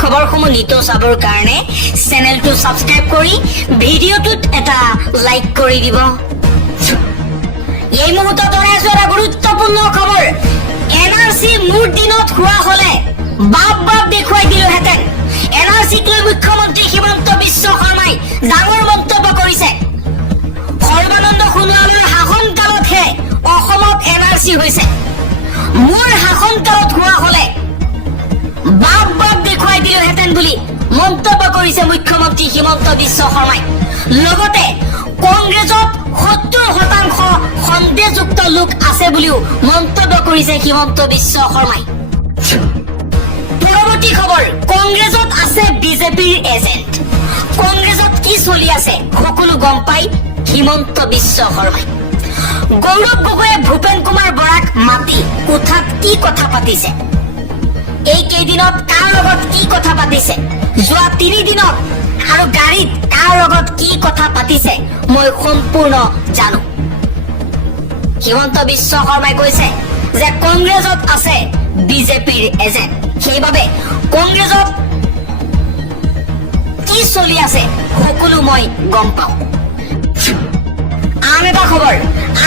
খবৰসমূহ নিত চাবৰ কাৰণে চেনেলটো সাবস্ক্ৰাইব কৰি ভিডিঅ'টোত এটা লাইক কৰি দিব। এই মুহূৰ্তত এটা গুৰুত্বপূৰ্ণ খবৰ, এনআৰসি মোৰ দিনত হোৱা হলে বাপ দেখুৱাই দিলোহেঁতেন। এনআৰসিক লৈ মুখ্যমন্ত্ৰী হিমন্ত বিশ্ব শৰ্মাই ডাঙৰ মন্তব্য কৰিছে। সৰ্বানন্দ সোণোৱালৰ শাসনকালতহে অসমত এনআৰসি হৈছে। মোৰ শাসনকালত হোৱা হলে বাপ দেখুৱাই দিলোহেঁতেন বুলি মন্তব্য কৰিছে মুখ্যমন্ত্ৰী হিমন্ত বিশ্ব শৰ্মাই। লগতে কংগ্ৰেছত 70% সন্দেহযুক্ত লোক আছে বুলিও মন্তব্য কৰিছে হিমন্ত বিশ্ব শৰ্মাই। পৰৱৰ্তী খবৰ, কংগ্ৰেছত আছে বিজেপিৰ এজেণ্ট। কংগ্ৰেছত কি চলি আছে সকলো গম পাই হিমন্ত বিশ্ব শৰ্মাই। গৌৰৱ গগৈয়ে ভূপেন কুমাৰ বৰাক মাতি কোঠাত কি কথা পাতিছে, এই কেইদিনত কাৰ লগত কি কথা পাতিছে, যোৱা 3 দিনত আৰু গাড়ীত কাৰ লগত কি কথা পাতিছে মই সম্পূৰ্ণ জানো। হিমন্ত বিশ্ব শৰ্মাই কৈছে যে কংগ্ৰেছত আছে বিজেপিৰ এজেণ্ট, সেইবাবে কংগ্ৰেছত কি চলি আছে সকলো মই গম পাওঁ। আন এটা খবৰ,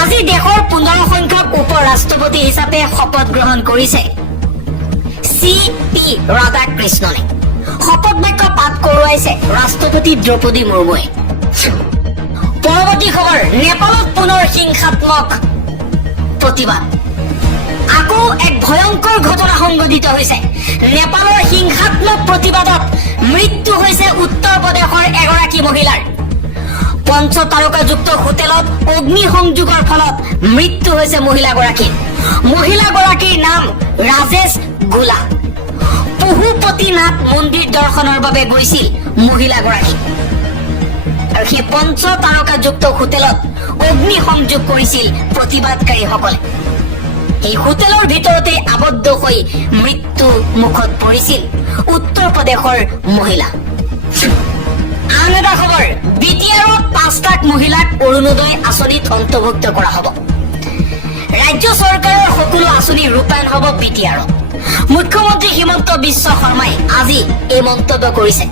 আজি দেশৰ 15 সংখ্যক উপ ৰাষ্ট্ৰপতি হিচাপে শপত গ্ৰহণ কৰিছে CP ৰাধাকৃষ্ণনে। শপত বাক্য পাঠ কৰোৱাইছে ৰাষ্ট্ৰপতি দ্ৰৌপদী মুৰ্মুৱে। পৰৱৰ্তী খবৰ, নেপালত পুনৰ হিংসাত্মক প্ৰতিবাদ। আকৌ এক ভয়ংকৰ ঘটনা সংঘটিত হৈছে। নেপালৰ হিংসাত্মক প্ৰতিবাদত মৃত্যু হৈছে উত্তৰ প্ৰদেশৰ এগৰাকী মহিলাৰ। 5 তাৰকাযুক্ত হোটেলত অগ্নি সংযোগৰ ফলত মৃত্যু হৈছে মহিলাগৰাকীৰ। মহিলাগৰাকীৰ নাম ৰাজেশ গোলা। পশুপতিনাথ মন্দিৰ দৰ্শনৰ বাবে গৈছিল মহিলাগৰাকী আৰু সেই 5 তাৰকাযুক্ত হোটেলত অগ্নি সংযোগ কৰিছিল প্ৰতিবাদকাৰীসকলে। এই হোটেলৰ ভিতৰতে আবদ্ধ হৈ মৃত্যু মুখত পৰিছিল উত্তৰ প্ৰদেশৰ মহিলা। আন এটা খবৰ, বিটিআৰত 5 লাখ মহিলাক অৰুণোদয় আঁচনিত অন্তৰ্ভুক্ত কৰা হ'ব। ৰাজ্য চৰকাৰৰ সকলো আঁচনি ৰূপায়ণ হ'ব বিটিআৰত। মুখ্যমন্ত্ৰী হিমন্ত বিশ্ব শৰ্মাই আজি এই মন্তব্য কৰিছে।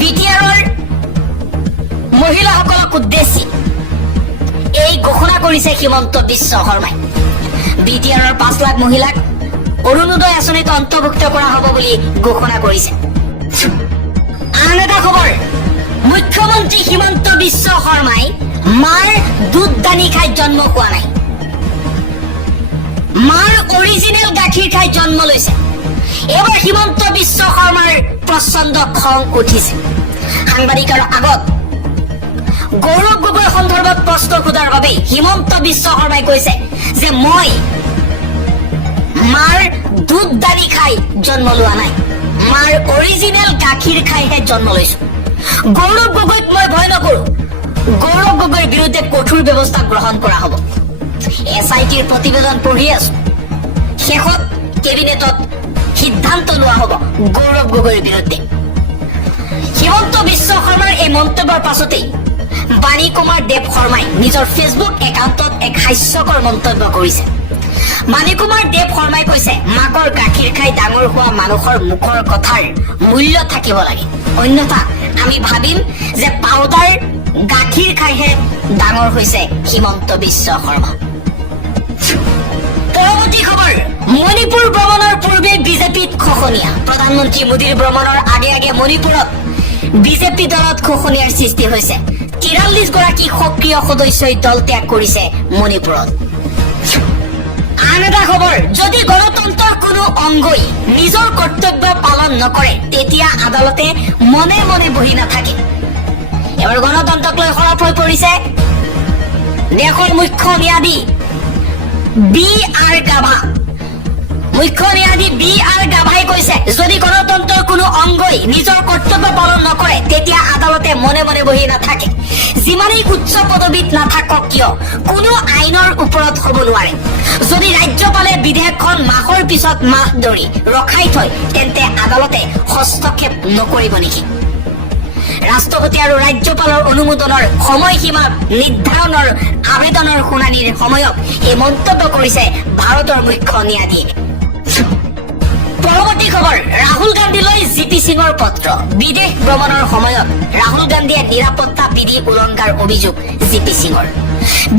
বিটিআৰৰ মহিলাসকলক উদ্দেশ্যি এই ঘোষণা কৰিছে হিমন্ত বিশ্ব শৰ্মাই। বিটিআৰৰ 5 লাখ মহিলাক অৰুণোদয় আঁচনিত অন্তৰ্ভুক্ত কৰা হ'ব বুলি ঘোষণা কৰিছে। আন এটা খবৰ, মুখ্যমন্ত্ৰী হিমন্ত বিশ্ব শৰ্মাই মাৰ দুধ দানি খাই জন্ম হোৱা নাই, মাৰ অৰিজিনেল গাখীৰ খাই জন্ম লৈছে। এইবাৰ হিমন্ত বিশ্ব শৰ্মাৰ প্ৰচণ্ড খং উঠিছে। সাংবাদিকৰ আগত গৌৰৱ গগৈ সন্দৰ্ভত প্ৰশ্ন সোধাৰ বাবে হিমন্ত বিশ্ব শৰ্মাই কৈছে যে মই মাৰ দুধ দানি খাই জন্ম লোৱা নাই, মাৰ অৰিজিনেল গাখীৰ খাইহে জন্ম লৈছো। গৌৰৱ গগৈক মই ভয় নকৰো। গৌৰৱ গগৈৰ বিৰুদ্ধে কঠোৰ ব্যৱস্থা গ্ৰহণ কৰা হ'ব। SITৰ প্ৰতিবেদন পঢ়ি আছো। শেষত কেবিনেটত সিদ্ধান্ত লোৱা হ'ব গৌৰৱ গগৈৰ বিৰুদ্ধে। হিমন্ত বিশ্ব শৰ্মাৰ এই মন্তব্যৰ পাছতেই বাণী কুমাৰ দেৱ শৰ্মাই নিজৰ ফেচবুক একাউণ্টত এক হাস্যকৰ মন্তব্য কৰিছে। বাণী কুমাৰ দেৱ শৰ্মাই কৈছে, মাকৰ গাখীৰ খাই ডাঙৰ হোৱা মানুহৰ মুখৰ কথাৰ মূল্য থাকিব লাগে, অন্যথা আমি ভাবিম যে পাউডাৰ গাখীৰ খাইহে ডাঙৰ হৈছে হিমন্ত বিশ্ব শৰ্মা। পৰৱৰ্তী খবৰ, মণিপুৰ ভ্ৰমণৰ পূৰ্বে বিজেপিত খোখনীয়া। প্ৰধানমন্ত্ৰী মোদীৰ ভ্ৰমণৰ আগে আগে মণিপুৰত বিজেপি দলত খোখনীয়াৰ সৃষ্টি হৈছে। 43 গৰাকী সক্ৰিয় সদস্যই দল ত্যাগ কৰিছে মণিপুৰত। আন এটা খবৰ, যদি গণতন্ত্ৰৰ কোনো অংগই নিজৰ কৰ্তব্য পালন নকৰে তেতিয়া আদালতে মনে মনে বহি নাথাকে। এবাৰ গণতন্ত্ৰক লৈ সৰব হৈ পৰিছে দেশৰ মুখ্য ন্যায়াধী BR গাভা। মুখ্য ন্যায়াধী BR গাভাই কৈছে, যদি গণতন্ত্ৰৰ কোনো অংগই নিজৰ কৰ্তব্য পালন নকৰে তেতিয়া আদালতে মনে মনে বহি নাথাকে। যিমানেই উচ্চ পদবীত নাথাকক কিয় কোনো আইনৰ ওপৰত হ'ব নোৱাৰে। যদি ৰাজ্যপালে বিধেয়কখন মাহৰ পিছত মাহ ধৰি ৰখাই থয় তেন্তে আদালতে হস্তক্ষেপ নকৰিব নেকি? ৰাষ্ট্ৰপতি আৰু ৰাজ্যপালৰ অনুমোদনৰ সময়সীমা নিৰ্ধাৰণৰ আবেদনৰ শুনানিৰ সময়ত এই মন্তব্য কৰিছে ভাৰতৰ মুখ্য ন্যায়াধীশে। পৰৱৰ্তী খবৰ ৰাহুল গান্ধীলৈ জিপি সিঙৰ পত্ৰ বিদেশ ভ্ৰমণৰ সময়ত ৰাহুল গান্ধীয়ে নিৰাপত্তা বিধি উলংঘাৰ অভিযোগ জিপি সিঙৰ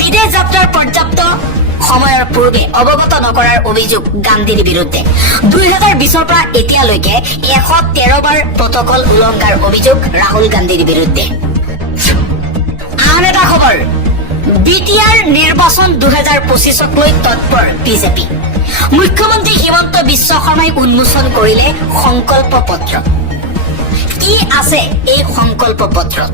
বিদেশ যাত্ৰাৰ পৰ্যাপ্ত সময়ৰ পূৰ্বে অৱগত নকৰাৰ অভিযোগ গান্ধীৰ বিৰুদ্ধে 2020ৰ পৰা এতিয়ালৈকে 113 বাৰ প্ৰটকল উলংঘাৰ অভিযোগ ৰাহুল গান্ধীৰ বিৰুদ্ধে আন এটা খবৰ বিটিআৰ নিৰ্বাচন 2025ক লৈ তৎপৰ বিজেপি মুখ্যমন্ত্ৰী হিমন্ত বিশ্ব শৰ্মাই উন্মোচন কৰিলে সংকল্প পত্ৰ কি আছে এই সংকল্প পত্ৰত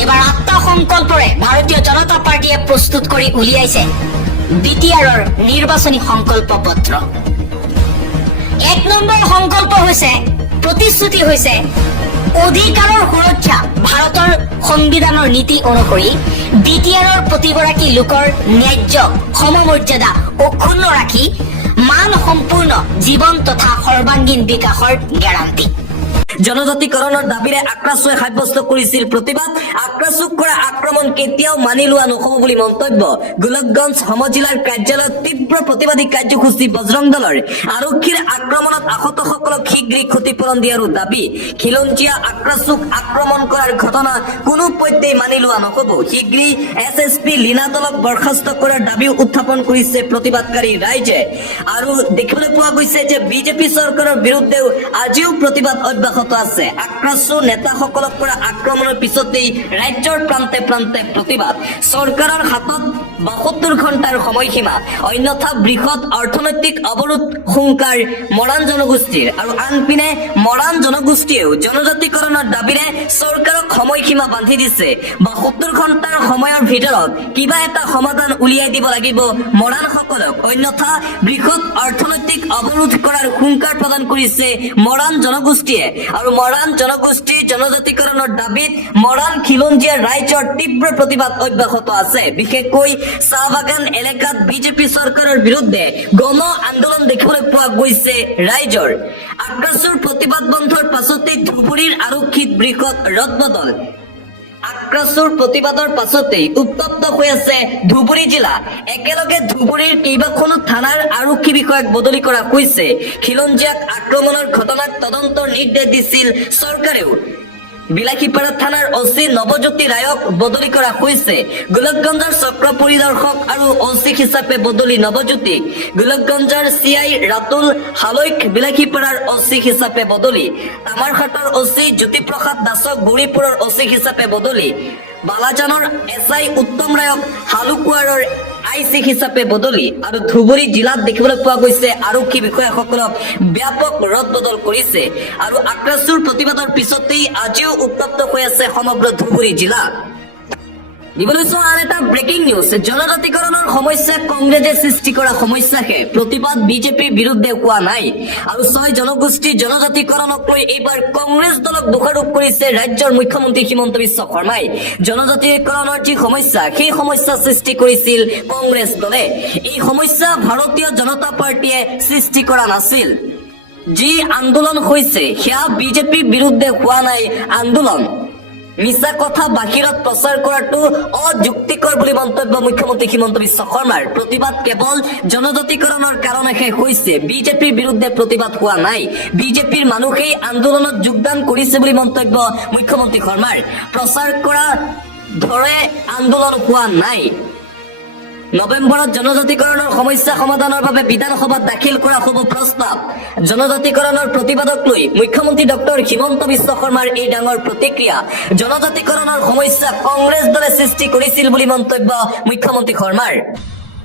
এবাৰ আত্মসংকল্পৰে ভাৰতীয় জনতা পাৰ্টিয়ে প্ৰস্তুত কৰি উলিয়াইছে বিটিআৰৰ নিৰ্বাচনী সংকল্প পত্ৰ 1 নম্বৰ সংকল্প হৈছে প্ৰতিশ্ৰুতি হৈছে অধিকাৰৰ সুৰক্ষা ভাৰতৰ সংবিধানৰ নীতি অনুসৰি বিটিআৰৰ প্ৰতিগৰাকী লোকৰ ন্যায্য সমমৰ্যাদা অক্ষুণ্ণ ৰাখি মান সম্পূৰ্ণ জীৱন তথা সৰ্বাংগীন বিকাশৰ গ্যাৰান্টি জনজাতিকৰণৰ দাবীৰে আক্ৰাসুৱে সাব্যস্ত কৰিছিল প্ৰতিবাদ আক্ৰাসুক কৰা আক্ৰমণ কেতিয়াও মানি লোৱা নহব বুলি মন্তব্য গোলকগঞ্জ সমজিলাৰ কাৰ্যালয়ত তীব্ৰ প্ৰতিবাদী কাৰ্যসূচী বজৰং দলৰ আৰক্ষীৰ আক্ৰমণত আহতসকলক শীঘ্ৰেই ক্ষতিপূৰণ দিয়াৰো দাবী খিলঞ্জীয়া আক্ৰাসুক আক্ৰমণ কৰাৰ ঘটনা কোনো পধ্যেই মানি লোৱা নহব শীঘ্ৰেই এছএছপি লীনা দলক বৰখাস্ত কৰাৰ দাবীও উত্থাপন কৰিছে প্ৰতিবাদকাৰী ৰাইজে আৰু দেখিবলৈ পোৱা গৈছে যে বিজেপি চৰকাৰৰ বিৰুদ্ধেও আজিও প্ৰতিবাদ অব্যাহত আছে আক্ৰাসু নেতাসকলক কৰা আক্ৰমণৰ পিছতেই ৰাজ্যৰ প্ৰান্তে প্ৰান্তে প্ৰতিবাদ চৰকাৰৰ হাতত 72 ঘণ্টাৰ সময়সীমা অন্যথা বৃহৎ অৰ্থনৈতিক অৱৰোধ হুংকাৰ মৰাণ জনগোষ্ঠীৰ আৰু আনপিনে মৰাণ জনগোষ্ঠীয়েও জনজাতিকৰণৰ দাবীৰে চৰকাৰক সময়সীমা বান্ধি দিছে 72 ঘণ্টাৰ সময়ৰ ভিতৰত কিবা এটা সমাধান উলিয়াই দিব লাগিব মৰাণসকলক অন্যথা বৃহৎ অৰ্থনৈতিক অৱৰোধ কৰাৰ হুংকাৰ প্ৰদান কৰিছে মৰাণ জনগোষ্ঠীয়ে আৰু মৰাণ জনগোষ্ঠীৰ জনজাতিকৰণৰ দাবীত মৰাণ খিলঞ্জীয়া ৰাইজৰ তীব্ৰ প্ৰতিবাদ অব্যাহত আছে বিশেষকৈ চাহ বাগান এলেকাত বিজেপি চৰকাৰৰ বিৰুদ্ধে গণ আন্দোলন দেখিবলৈ পোৱা গৈছে ৰাইজৰ আক্ৰাসুৰ প্ৰতিবাদ বন্ধৰ পাছতে ধুবুৰীৰ আৰক্ষীত বৃহৎ ৰদবদল আক্ৰাসুৰ প্ৰতিবাদৰ পাছতেই উত্তপ্ত হৈ আছে ধুবুৰী জিলা একেলগে ধুবুৰীৰ কেইবাখনো থানাৰ আৰক্ষী বিষয়াক বদলি কৰা হৈছে খিলঞ্জীয়াক আক্ৰমণৰ ঘটনাক তদন্তৰ নিৰ্দেশ দিছিল চৰকাৰেও বিলাসীপাৰা থানাৰ অচি নৱজ্যোতি ৰায়ক বদলি কৰা হৈছে গোলকগঞ্জৰ চক্ৰ পৰিদৰ্শক আৰু অচি হিচাপে বদলি নৱজ্যোতিক গোলকগঞ্জৰ চিআই ৰাতুল হালৈক বিলাসীপাৰাৰ অচি হিচাপে বদলি তামাৰঘাটৰ অচি জ্যোতিপ্ৰসাদ দাসক বুঢ়ীপুৰৰ অচি হিচাপে বদলি বালাজানৰ এছআই উত্তম ৰায়ক হালুকুৱাৰৰ আইচি হিচাপে বদলি আৰু ধুবুৰী জিলাত দেখিবলৈ পোৱা গৈছে আৰক্ষী বিষয়াসকলক ব্যাপক ৰদবদল কৰিছে আৰু আক্ৰাসুৰ প্ৰতিবাদৰ পিছতেই আজিও উত্তপ্ত হৈ আছে সমগ্ৰ ধুবুৰী জিলা দিবলৈ চোৱা আন এটা ব্ৰেকিং নিউজ জনজাতিকৰণৰ সমস্যা কংগ্ৰেছে সৃষ্টি কৰা সমস্যাকে প্ৰতিবাদ বিজেপিৰ বিৰুদ্ধে কোৱা নাই আৰু 6 জনগোষ্ঠীৰ জনজাতিকৰণক লৈ এইবাৰ কংগ্ৰেছ দলক দোষাৰোপ কৰিছে ৰাজ্যৰ মুখ্যমন্ত্ৰী হিমন্ত বিশ্ব শৰ্মাই জনজাতিকৰণৰ যি সমস্যা সেই সমস্যা সৃষ্টি কৰিছিল কংগ্ৰেছ দলে এই সমস্যা ভাৰতীয় জনতা পাৰ্টিয়ে সৃষ্টি কৰা নাছিল যি আন্দোলন হৈছে সেয়া বিজেপিৰ বিৰুদ্ধে হোৱা নাই আন্দোলন মিছা কথা বাহিৰত প্ৰচাৰ কৰাটো অযুক্তিকৰ বুলি মন্তব্য মুখ্যমন্ত্ৰী হিমন্ত বিশ্ব শৰ্মাৰ প্ৰতিবাদ কেৱল জনজাতিকৰণৰ কাৰণেহে হৈছে বিজেপিৰ বিৰুদ্ধে প্ৰতিবাদ হোৱা নাই বিজেপিৰ মানুহেই আন্দোলনত যোগদান কৰিছে বুলি মন্তব্য মুখ্যমন্ত্ৰী শৰ্মাৰ প্ৰচাৰ কৰা ধৰে আন্দোলন হোৱা নাই নৱেম্বৰত জনজাতিকৰণৰ সমস্যা সমাধানৰ বাবে বিধানসভাত দাখিল কৰা হ'ব প্ৰস্তাৱ জনজাতিকৰণৰ প্ৰতিবাদক লৈ মুখ্যমন্ত্ৰী ডক্টৰ হিমন্ত বিশ্ব শৰ্মাৰ এই ডাঙৰ প্ৰতিক্ৰিয়া জনজাতিকৰণৰ সমস্যা কংগ্ৰেছ দলে সৃষ্টি কৰিছিল বুলি মন্তব্য মুখ্যমন্ত্ৰী শৰ্মাৰ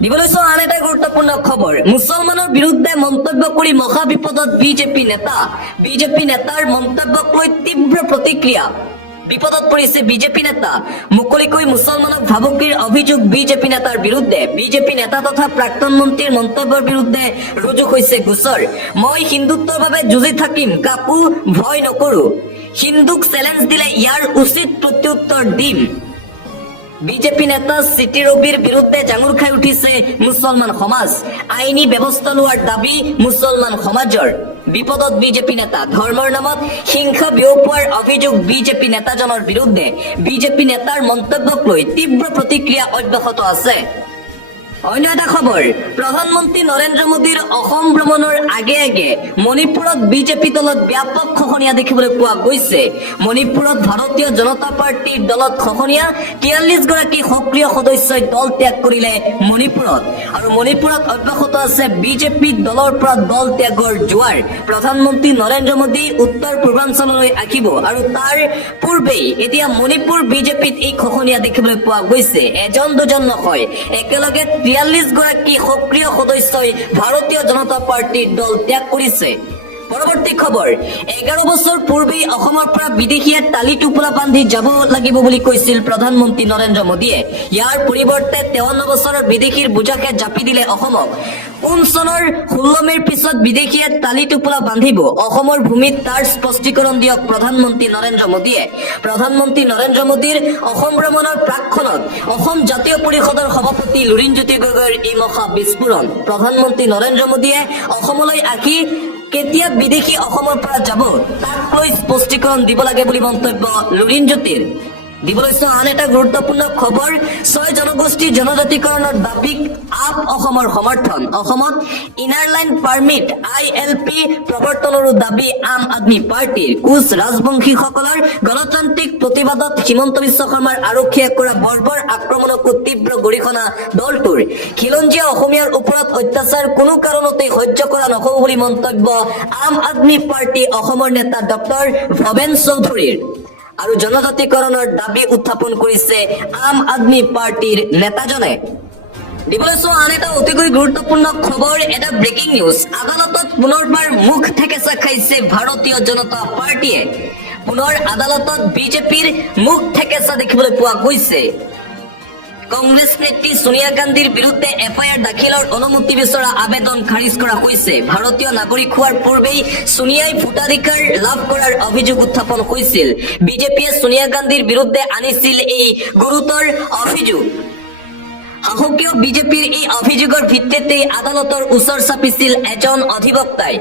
দিবলৈ চোৱা আন এটা গুৰুত্বপূৰ্ণ খবৰ মুছলমানৰ বিৰুদ্ধে মন্তব্য কৰি মহা বিপদত বিজেপি নেতাৰ মন্তব্যক লৈ তীব্ৰ প্ৰতিক্ৰিয়া বিপদত পৰিছে বিজেপি নেতা মুকলিকৈ মুছলমানক ভাবুকিৰ অভিযোগ বিজেপি নেতাৰ বিৰুদ্ধে বিজেপি নেতা তথা প্ৰাক্তন মন্ত্ৰীৰ মন্তব্যৰ বিৰুদ্ধে ৰুজু হৈছে গোচৰ মই হিন্দুত্বৰ বাবে যুঁজি থাকিম কাকো ভয় নকৰো হিন্দুক চ্যালেঞ্জ দিলে ইয়াৰ উচিত প্ৰত্যুত্তৰ দিম বিজেপি নেতা সিটি ৰবিৰ বিৰুদ্ধে জাঙুৰ খাই উঠিছে মুছলমান সমাজ আইনী ব্যৱস্থা লোৱাৰ দাবী মুছলমান সমাজৰ বিপদত বিজেপি নেতা ধৰ্মৰ নামত হিংসা বিয়পোৱাৰ অভিযোগ বিজেপি নেতাজনৰ বিৰুদ্ধে বিজেপি নেতাৰ মন্তব্যক লৈ তীব্ৰ প্ৰতিক্ৰিয়া অব্যাহত আছে অন্য এটা খবৰ প্ৰধানমন্ত্ৰী নৰেন্দ্ৰ মোদীৰ অসম ভ্ৰমণৰ আগে আগে মণিপুৰত বিজেপি দলত ব্যাপক খহনীয়া দেখিবলৈ পোৱা গৈছে। মণিপুৰত ভাৰতীয় জনতা পাৰ্টীৰ দলত খহনীয়া, 43 গৰাকী সক্ৰিয় সদস্যই দল ত্যাগ কৰিলে মণিপুৰত। আৰু মণিপুৰত অব্যাহত আছে বিজেপি দলৰ পৰা দল ত্যাগৰ জোৱাৰ। প্ৰধানমন্ত্ৰী নৰেন্দ্ৰ মোদী উত্তৰ পূৰ্বাঞ্চললৈ আহিব আৰু তাৰ পূৰ্বেই এতিয়া মণিপুৰ বিজেপিত এই খহনীয়া দেখিবলৈ পোৱা গৈছে। এজন দুজন নহয়, একেলগে 43 গৰাকী সক্ৰিয় সদস্যই ভাৰতীয় জনতা পাৰ্টীৰ দল ত্যাগ কৰিছে। পৰৱৰ্তী খবৰ 11 বছৰ পূৰ্বেই অসমৰ পৰা বিদেশীয়ে টালি টোপোলা বান্ধি যাব লাগিব বুলি কৈছিল প্ৰধানমন্ত্ৰী নৰেন্দ্ৰ মোদীয়ে। ইয়াৰ পৰিৱৰ্তে 53 বছৰৰ বিদেশীৰ বোজাকে জাপি দিলে অসমক। কোন চনৰ 16 মেৰ পিছত বিদেশীয়ে টালি টোপোলা বান্ধিব অসমৰ ভূমিত, তাৰ স্পষ্টীকৰণ দিয়ক প্ৰধানমন্ত্ৰী নৰেন্দ্ৰ মোদীয়ে। প্ৰধানমন্ত্ৰী নৰেন্দ্ৰ মোদীৰ অসম ভ্ৰমণৰ প্ৰাকক্ষণত অসম জাতীয় পৰিষদৰ সভাপতি লুৰিণজ্যোতি গগৈৰ এই মহা বিস্ফোৰণ। প্ৰধানমন্ত্ৰী নৰেন্দ্ৰ মোদীয়ে অসমলৈ আহি কেতিয়া বিদেশী অসমৰ পৰা যাব তাক লৈ স্পষ্টীকৰণ দিব লাগে বুলি মন্তব্য লুৰিণজ্যোতিৰ। দিবলৈ আন এটা গুৰুত্বপূৰ্ণ খবৰ 6 জনগোষ্ঠীৰ জনজাতিকৰণৰ দাবীক আপ অসমৰ সমৰ্থন। অসমত ইনাৰ লাইন পাৰ্মিট ILP প্ৰৱৰ্তনৰো দাবী আম আদমি পাৰ্টীৰ। কোচ ৰাজবংশীসকলৰ গণতান্ত্ৰিক প্ৰতিবাদত হিমন্ত বিশ্ব শৰ্মাৰ আৰক্ষীয়ে কৰা বৰ্বৰ আক্ৰমণকো তীব্ৰ গৰিহণা দলটোৰ। খিলঞ্জীয়া অসমীয়াৰ ওপৰত অত্যাচাৰ কোনো কাৰণতে সহ্য কৰা নহব বুলি মন্তব্য আম আদমি পাৰ্টী অসমৰ নেতা ডক্টৰ ভৱেন চৌধুৰীৰ। আৰু জনজাতিকৰণৰ দাবী উত্থাপন কৰিছে আম আদমি পাৰ্টীৰ নেতাজনে। দিবলৈ আন এটা অতিকৈ গুৰুত্বপূৰ্ণ খবৰ, এটা ব্ৰেকিং নিউজ। আদালতত পুনৰবাৰ মুখ ঠেকেচা খাইছে ভাৰতীয় জনতা পাৰ্টীয়ে। পুনৰ আদালতত বিজেপিৰ মুখ ঠেকেচা দেখিবলৈ পোৱা গৈছে। কংগ্ৰেছ নেত্ৰী সোনিয়া গান্ধীৰ বিৰুদ্ধে FIR দাখিলৰ অনুমতি বিচৰা আবেদন খাৰিজ কৰা হৈছে। ভাৰতীয় নাগৰিক হোৱাৰ পূৰ্বেই সোনিয়াই ভোটাধিকাৰ লাভ কৰাৰ অভিযোগ উত্থাপন হৈছিল। বিজেপিয়ে সোনিয়া গান্ধীৰ বিৰুদ্ধে আনিছিল এই গুৰুতৰ অভিযোগ। শাসকীয় বিজেপিৰ এই অভিযোগৰ ভিত্তিতেই আদালতৰ ওচৰ চাপিছিল এজন অধিবক্তাই।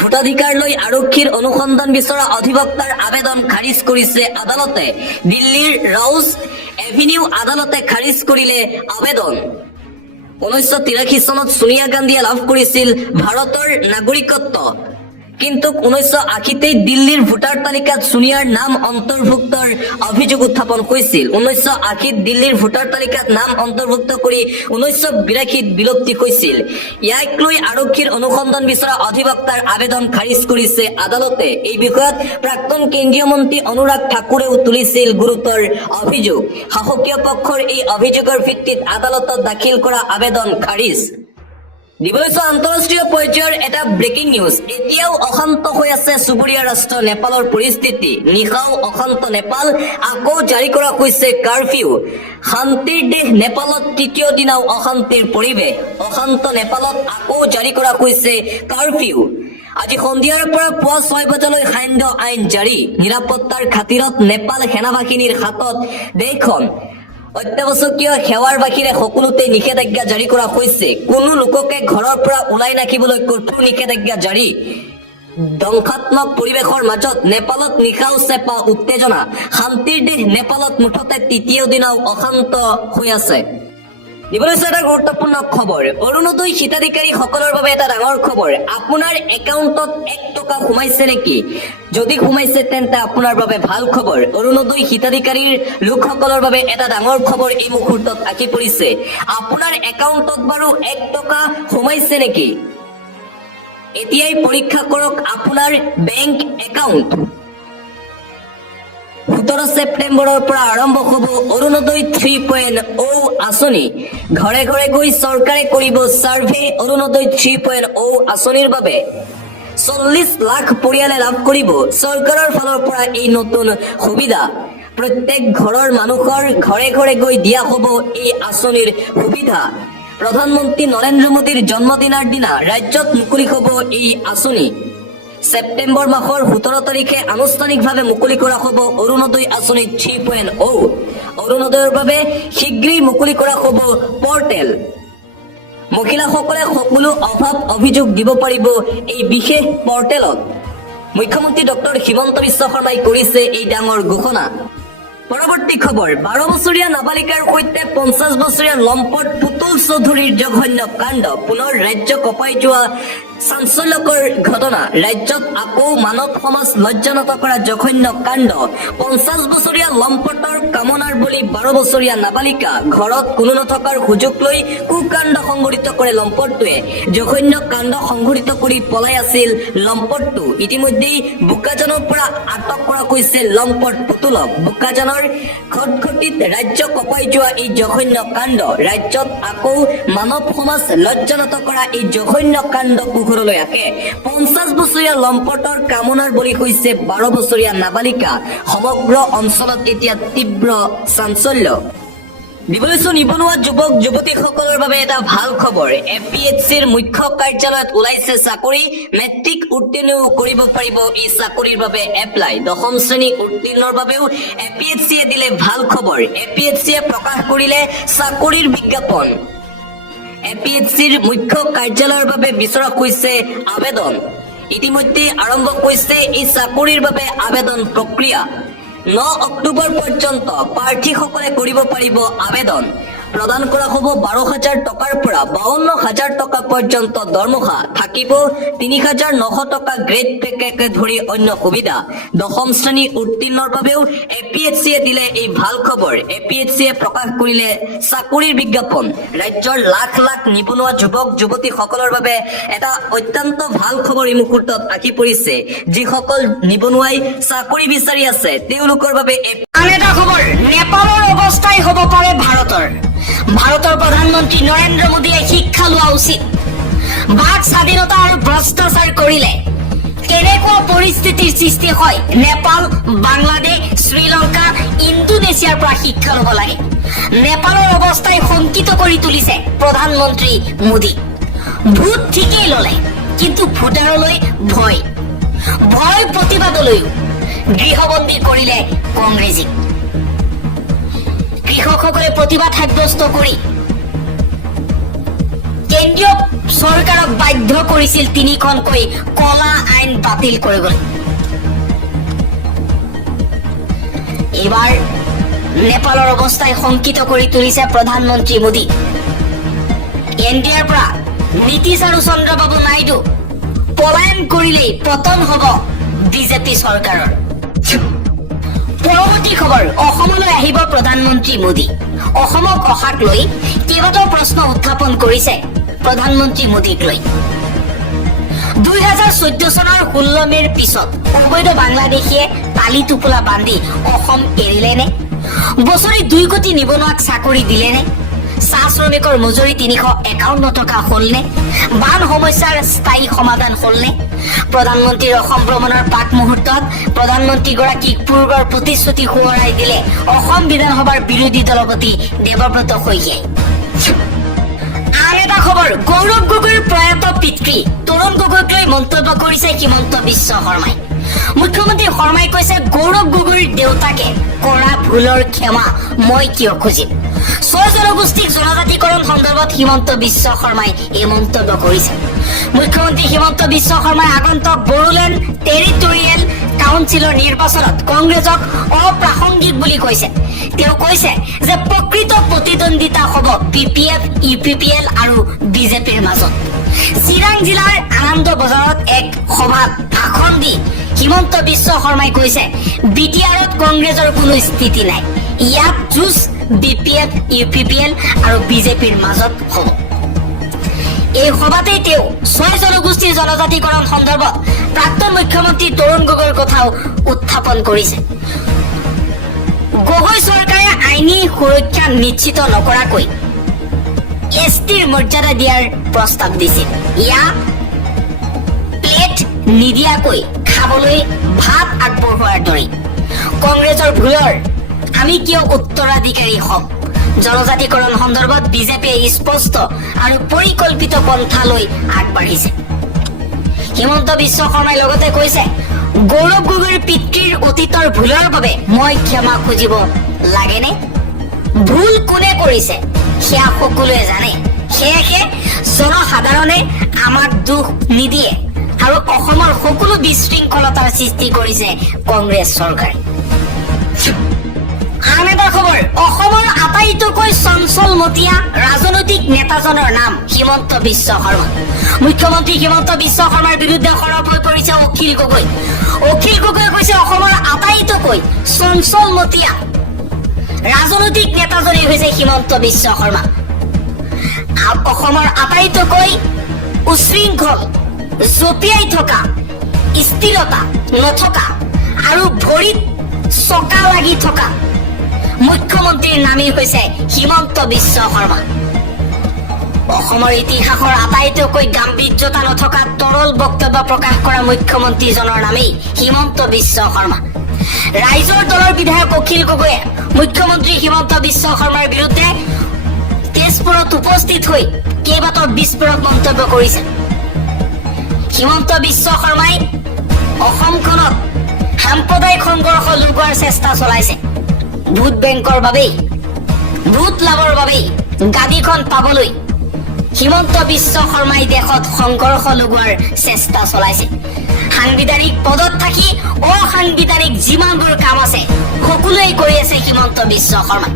ভোটাধিকাৰ লৈ আৰক্ষীৰ অনুসন্ধান বিচৰা অধিবক্তাৰ আবেদন খাৰিজ কৰিছে আদালতে। দিল্লীৰ ৰাউজ এভিনিউ আদালতে খাৰিজ কৰিলে আবেদন। 1983 চনত সোনিয়া গান্ধীয়ে লাভ কৰিছিল ভাৰতৰ নাগৰিকত্ব, কিন্তু 1980তেই দিল্লীৰ ভোটাৰ তালিকাত সোনিয়াৰ নাম অন্তৰ্ভুক্তৰ অভিযোগ উত্থাপন হৈছিল। 1980ত দিল্লীৰ ভোটাৰ তালিকাত নাম অন্তৰ্ভুক্ত কৰি 1982ত বিলুপ্তি হৈছিল। ইয়াক লৈ আৰক্ষীৰ অনুসন্ধান বিচৰা অধিবক্তাৰ আবেদন খাৰিজ কৰিছে আদালতে। এই বিষয়ত প্ৰাক্তন কেন্দ্ৰীয় মন্ত্ৰী অনুৰাগ ঠাকুৰেও তুলিছিল গুৰুতৰ অভিযোগ। শাসকীয় পক্ষৰ এই অভিযোগৰ ভিত্তিত আদালতত দাখিল কৰা আবেদন খাৰিজ। দিবলৈ আন্তঃৰাষ্ট্ৰীয় পৰ্যায়ৰ এটা ব্ৰেকিং নিউজ। এতিয়াও অশান্ত হৈ আছে চুবুৰীয়া ৰাষ্ট্ৰ নেপালৰ পৰিস্থিতি। নিশাও অশান্ত নেপাল, আকৌ জাৰি কৰা হৈছে কাৰফিউ। শান্তিৰ দেশ নেপালত তৃতীয় দিনাও অশান্তিৰ পৰিৱেশ। অশান্ত নেপালত আকৌ জাৰি কৰা হৈছে কাৰফিউ। আজি সন্ধিয়াৰ পৰা পুৱা 6 বজালৈ সান্ধ্য আইন জাৰি। নিৰাপত্তাৰ খাতিৰত নেপাল সেনাবাহিনীৰ হাতত দেশখন। অত্যাৱশ্যকীয় সেৱাৰ বাহিৰে সকলোতে নিষেধাজ্ঞা জাৰি কৰা হৈছে। কোনো লোককে ঘৰৰ পৰা ওলাই নাহিবলৈ কঠোৰ নিষেধাজ্ঞা জাৰি। ধ্বংসাত্মক পৰিৱেশৰ মাজত নেপালত নিশাও চেপা উত্তেজনা। শান্তিৰ দেশ নেপালত মুঠতে তৃতীয় দিনাও অশান্ত হৈ আছে। দিবলৈ এটা গুৰুত্বপূৰ্ণ খবৰ, অৰুণোদয় হিতাধিকাৰীসকলৰ বাবে এটা ডাঙৰ খবৰ। আপোনাৰ একাউণ্টত 1 টকা সোমাইছে নেকি? যদি সোমাইছে তেন্তে আপোনাৰ বাবে ভাল খবৰ। অৰুণোদয় হিতাধিকাৰীৰ লোকসকলৰ বাবে এটা ডাঙৰ খবৰ এই মুহূৰ্তত আহি পৰিছে। আপোনাৰ একাউণ্টত বাৰু 1 টকা সোমাইছে নেকি? এতিয়াই পৰীক্ষা কৰক আপোনাৰ বেংক একাউণ্ট। 17 ছেপ্টেম্বৰৰ পৰা আৰম্ভ হ'ব অৰুণোদয় 3.0 আঁচনি। ঘৰে ঘৰে গৈ চৰকাৰে কৰিব ছাৰ্ভে অৰুণোদয় 3.0 আঁচনিৰ বাবে। 40 লাখ পৰিয়ালে লাভ কৰিব চৰকাৰৰ ফালৰ পৰা এই নতুন সুবিধা। প্ৰত্যেক ঘৰৰ মানুহৰ ঘৰে ঘৰে গৈ দিয়া হ'ব এই আঁচনিৰ সুবিধা। প্ৰধানমন্ত্ৰী নৰেন্দ্ৰ মোদীৰ জন্মদিনৰ দিনা ৰাজ্যত মুকলি হ'ব এই আঁচনি। ছেপ্টেম্বৰ মাহৰ 17 তাৰিখে আনুষ্ঠানিকভাৱে মুকলি কৰা হ'ব অৰুণোদয় আঁচনি 3.0। অৰুণোদয়ৰ বাবে শীঘ্ৰেই মুকলি কৰা হ'ব পৰ্টেল। মহিলাসকলে সকলো অভাৱ অভিযোগ দিব পাৰিব এই বিশেষ পৰ্টেলত। মুখ্যমন্ত্ৰী ডক্টৰ হিমন্ত বিশ্ব শৰ্মাই কৰিছে এই ডাঙৰ ঘোষণা। পৰৱৰ্তী খবৰ 12 বছৰীয়া নাবালিকাৰ সৈতে 50 বছৰীয়া লম্পট পুতুল চৌধুৰীৰ জঘন্য কাণ্ড পুনৰ ৰাজ্য কঁপাই যোৱা চাঞ্চল্যকৰ ঘটনা ৰাজ্যত আকৌ মানৱ সমাজ লজ্জানত কৰা জঘন্য কাণ্ড 50 বছৰীয়া লম্পটৰ কামনাৰ বলি 12 বছৰীয়া নাবালিকা ঘৰত কোনো নথকাৰ সুযোগ লৈ কুকাণ্ড সংঘটিত কৰে লম্পটটোৱে জঘন্য কাণ্ড সংঘটিত কৰি পলাই আছিল লম্পটটো ইতিমধ্যেই বোকাজানৰ পৰা আটক কৰা হৈছে লম্পট পুতুলক বোকাজানৰ খটখটিত ৰাজ্য কঁপাই যোৱা এই জঘন্য কাণ্ড ৰাজ্যত আকৌ মানৱ সমাজ লজ্জানত কৰা এই জঘন্য কাণ্ড পোহৰলৈ আহে 50 বছৰীয়া লম্পটৰ কামনাৰ বলি হৈছে 12 বছৰীয়া নাবালিকা সমগ্ৰ অঞ্চলত এতিয়া তীব্ৰ চাঞ্চল্য দিবলৈছো নিবনুৱা যুৱক যুৱতীসকলৰ বাবে এটা ভাল খবৰ এপিএছচিৰ মুখ্য কাৰ্যালয়ত ওলাইছে চাকৰি মেট্ৰিক উত্তীৰ্ণও কৰিব পাৰিব এই চাকৰিৰ বাবে এপ্লাই 10ম শ্ৰেণী উত্তীৰ্ণৰ বাবেও এপিএছচিয়ে দিলে ভাল খবৰ এপিএছচিয়ে প্ৰকাশ কৰিলে চাকৰিৰ বিজ্ঞাপন এপিএছচিৰ মুখ্য কাৰ্যালয়ৰ বাবে বিচৰা হৈছে আবেদন ইতিমধ্যে আৰম্ভ হৈছে এই চাকৰিৰ বাবে আবেদন প্ৰক্ৰিয়া 9 অক্টোবৰ পৰ্যন্ত প্ৰাৰ্থীসকলে কৰিব পাৰিব আবেদন প্ৰদান কৰা হ'ব 12,000 টকাৰ পৰা 52,000 টকা পৰ্যন্ত দৰমহা থাকিব 3,900 টকা গ্ৰেড পেকেকে ধৰি অন্য সুবিধা 10ম শ্ৰেণী উত্তীৰ্ণৰ বাবেও এপিএছচিয়ে দিলে এই ভাল খবৰ এপিএছচিয়ে প্ৰকাশ কৰিলে চাকৰিৰ বিজ্ঞাপন ৰাজ্যৰ লাখ লাখ নিবনুৱা যুৱক যুৱতীসকলৰ বাবে এটা অত্যন্ত ভাল খবৰ এই মুহূৰ্তত আহি পৰিছে যিসকল নিবনুৱাই চাকৰি বিচাৰি আছে তেওঁলোকৰ বাবে আন এটা খবৰ নেপালৰ অৱস্থাই হ'ব পাৰে ভাৰতৰ প্ৰধানমন্ত্ৰী নৰেন্দ্ৰ মোদীয়ে শিক্ষা লোৱা উচিত বাক স্বাধীনতা আৰু ভ্ৰষ্টাচাৰ কৰিলে কেনেকুৱা পৰিস্থিতিৰ সৃষ্টি হয় নেপাল বাংলাদেশ শ্ৰীলংকা ইণ্ডোনেছিয়াৰ পৰা শিক্ষা ল'ব লাগে নেপালৰ অৱস্থাই শংকিত কৰি তুলিছে প্ৰধানমন্ত্ৰী মোদী ভোট ঠিকেই ল'লে কিন্তু ভোটাৰলৈ ভয় প্ৰতিবাদলৈও গৃহবন্দী কৰিলে কংগ্ৰেছীক কৃষকসকলে প্ৰতিবাদ সাব্যস্ত কৰি কেন্দ্ৰীয় চৰকাৰক বাধ্য কৰিছিল 3খনকৈ কলা আইন বাতিল কৰিবলৈ এইবাৰ নেপালৰ অৱস্থাই শংকিত কৰি তুলিছে প্ৰধানমন্ত্ৰী মোদী এনডিএৰ পৰা নীতিশ আৰু চন্দ্ৰবাবু নাইডু পলায়ন কৰিলেই পতন হ'ব বিজেপি চৰকাৰৰ পৰৱৰ্তী খবৰ অসমলৈ আহিব প্ৰধানমন্ত্ৰী মোদী অসমক অহাক লৈ কেইবাটাও প্ৰশ্ন উত্থাপন কৰিছে প্ৰধানমন্ত্ৰী মোদীক লৈ 2014 চনৰ 16 মেৰ পিছত অবৈধ বাংলাদেশীয়ে তালি টোপোলা বান্ধি অসম এৰিলেনে বছৰি 2 কোটি নিবনুৱাক চাকৰি দিলেনে চাহ শ্ৰমিকৰ মজুৰি 351 টকা হ'লনে বান সমস্যাৰ স্থায়ী সমাধান হ'লনে প্ৰধানমন্ত্ৰীৰ অসম ভ্ৰমণৰ পাক মুহূৰ্তত প্ৰধানমন্ত্ৰীগৰাকীক পূৰ্বৰ প্ৰতিশ্ৰুতি সোঁৱৰাই দিলে অসম বিধানসভাৰ বিৰোধী দলপতি দেৱব্ৰত শইকীয়াই আন এটা খবৰ গৌৰৱ গগৈৰ প্ৰয়াত পিতৃ তৰুণ গগৈক লৈ মন্তব্য কৰিছে হিমন্ত বিশ্ব শৰ্মাই মুখ্যমন্ত্ৰী শৰ্মাই কৈছে গৌৰৱ গগৈৰ দেউতাকে কৰা ভুলৰ ক্ষমা মই কিয় খুজিম 6 জনগোষ্ঠীক জনজাতিকৰণ সন্দৰ্ভত হিমন্ত বিশ্ব শৰ্মাই এই মন্তব্য কৰিছে মুখ্যমন্ত্ৰী হিমন্ত বিশ্ব শৰ্মাই আগন্তুক বড়োলেণ্ড টেৰিটৰিয়েল কাউন্সিলৰ নিৰ্বাচনত কংগ্ৰেছক অপ্ৰাসংগিক বুলি কৈছে তেওঁ কৈছে যে প্ৰকৃত প্ৰতিদ্বন্দ্বিতা হ'ব পিপিএফ ইউপিপিএল আৰু বিজেপিৰ মাজত চিৰাং জিলাৰ আনন্দ বজাৰত এক সভাত ভাষণ দি হিমন্ত বিশ্ব শৰ্মাই কৈছে বিটিআৰত কংগ্ৰেছৰ কোনো স্থিতি নাই ইয়াত যুঁজ বিপিএফ ইউপিপিএল আৰু বিজেপিৰ মাজত হ'ব এই সভাতেই তেওঁ 6 জনগোষ্ঠীৰ জনজাতিকৰণ সন্দৰ্ভত প্ৰাক্তন মুখ্যমন্ত্ৰী তৰুণ গগৈৰ কথাও উত্থাপন কৰিছে গগৈ চৰকাৰে আইনী সুৰক্ষা নিশ্চিত নকৰাকৈ এছটিৰ মৰ্যাদা দিয়াৰ প্ৰস্তাৱ দিছিল ইয়াক প্লেট নিদিয়াকৈ খাবলৈ ভাত আগবঢ়োৱাৰ দৰে কংগ্ৰেছৰ ভুলৰ আমি কিয় উত্তৰাধিকাৰী হ'ম জনজাতিকৰণ সন্দৰ্ভত বিজেপিয়ে স্পষ্ট আৰু পৰিকল্পিত পন্থা লৈ আগবাঢ়িছে হিমন্ত বিশ্ব শৰ্মাই লগতে কৈছে গৌৰৱ গগৈৰ পিতৃৰ অতীতৰ ভুলৰ বাবে মই ক্ষমা খুজিব লাগেনে ভুল কোনে কৰিছে সেয়া সকলোৱে জানে সেয়েহে জনসাধাৰণে আমাক দুখ নিদিয়ে আৰু অসমৰ সকলো বিশৃংখলতাৰ সৃষ্টি কৰিছে কংগ্ৰেছ চৰকাৰে নম্বৰ খবৰ অসমৰ আটাইতকৈ চঞ্চলমতীয়া ৰাজনৈতিক নেতাজনৰ নাম হিমন্ত বিশ্ব শৰ্মা মুখ্যমন্ত্ৰী হিমন্ত বিশ্ব শৰ্মাৰ বিৰুদ্ধে সৰব হৈ পৰিছে অখিল গগৈ কৈছে অসমৰ আটাইতকৈ চঞ্চলমতীয়া ৰাজনৈতিক নেতাজনে হৈছে হিমন্ত বিশ্ব শৰ্মা অসমৰ আটাইতকৈ উশৃংখল জপিয়াই থকা স্থিৰতা নথকা আৰু ভৰিত চকা লাগি থকা মুখ্যমন্ত্ৰীৰ নামেই হৈছে হিমন্ত বিশ্ব শৰ্মা অসমৰ ইতিহাসৰ আটাইতকৈ গাম্ভীৰ্যতা নথকা তৰল বক্তব্য প্ৰকাশ কৰা মুখ্যমন্ত্ৰীজনৰ নামেই হিমন্ত বিশ্ব শৰ্মা ৰাইজৰ দলৰ বিধায়ক অখিল গগৈয়ে মুখ্যমন্ত্ৰী হিমন্ত বিশ্ব শৰ্মাৰ বিৰুদ্ধে তেজপুৰত উপস্থিত হৈ কেইবাটাও বিস্ফোৰক মন্তব্য কৰিছে হিমন্ত বিশ্ব শৰ্মাই অসমখনত সাম্প্ৰদায়িক সংঘৰ্ষ লুকুৱাৰ চেষ্টা চলাইছে ভোট বেংকৰ বাবেই ভোট লাভৰ বাবেই গাদীখন পাবলৈ হিমন্ত বিশ্ব শৰ্মাই দেশত সংঘৰ্ষ লগোৱাৰ চেষ্টা চলাইছে সাংবিধানিক পদত থাকি অসাংবিধানিক যিমানবোৰ কাম আছে সকলোৱে কৰি আছে হিমন্ত বিশ্ব শৰ্মা